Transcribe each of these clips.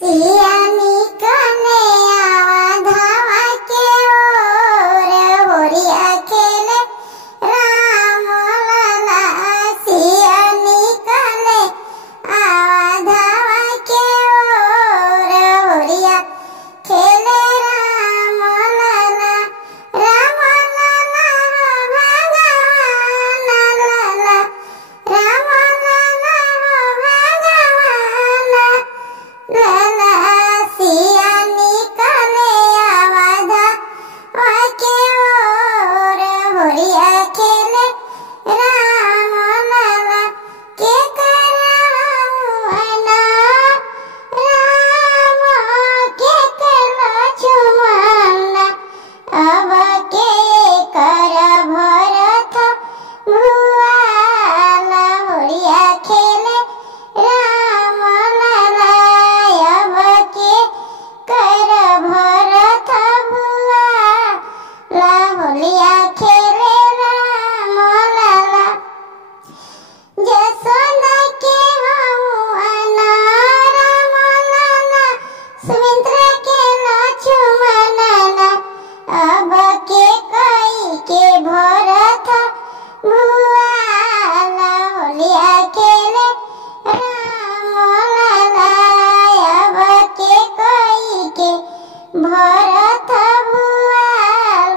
सिया निकले धावा के ओर होरिया खेले राम लला। सिया निकले धावा के ओर होरिया खेले राम लला। राम लला भगवान लला, राम लला भगवान लला। सिया निकले धावा के ओर होरिया खेले राम लला। के करावना राम के कला छुमना, अब के कर भरत भुआला। होरिया खेले राम लला, अब के कर भरत भुआला। होरिया खेले राम लला। जसोदा के हौअना राम लला, सुमित्रा के लक्ष्मणना, अब के कई के भरत भुआला। होरिया खेले राम लला, अब के कई के भरत भुआला।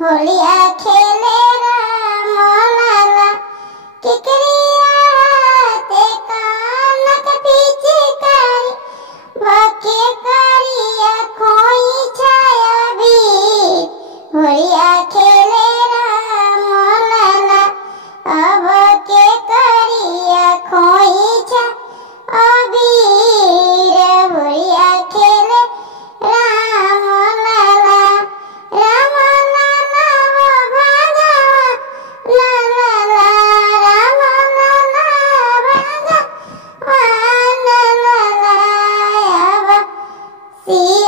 होरिया खेले राम लला। किकरिया ते कानक पिचकारी, बके करिया खोई छाया भी। होरिया खेले राम लला, अब के करिया खोई छाया अबीर। होरिया खेले राम लला। राम लला भगवान लला, राम लला भगवान लला। अब सिया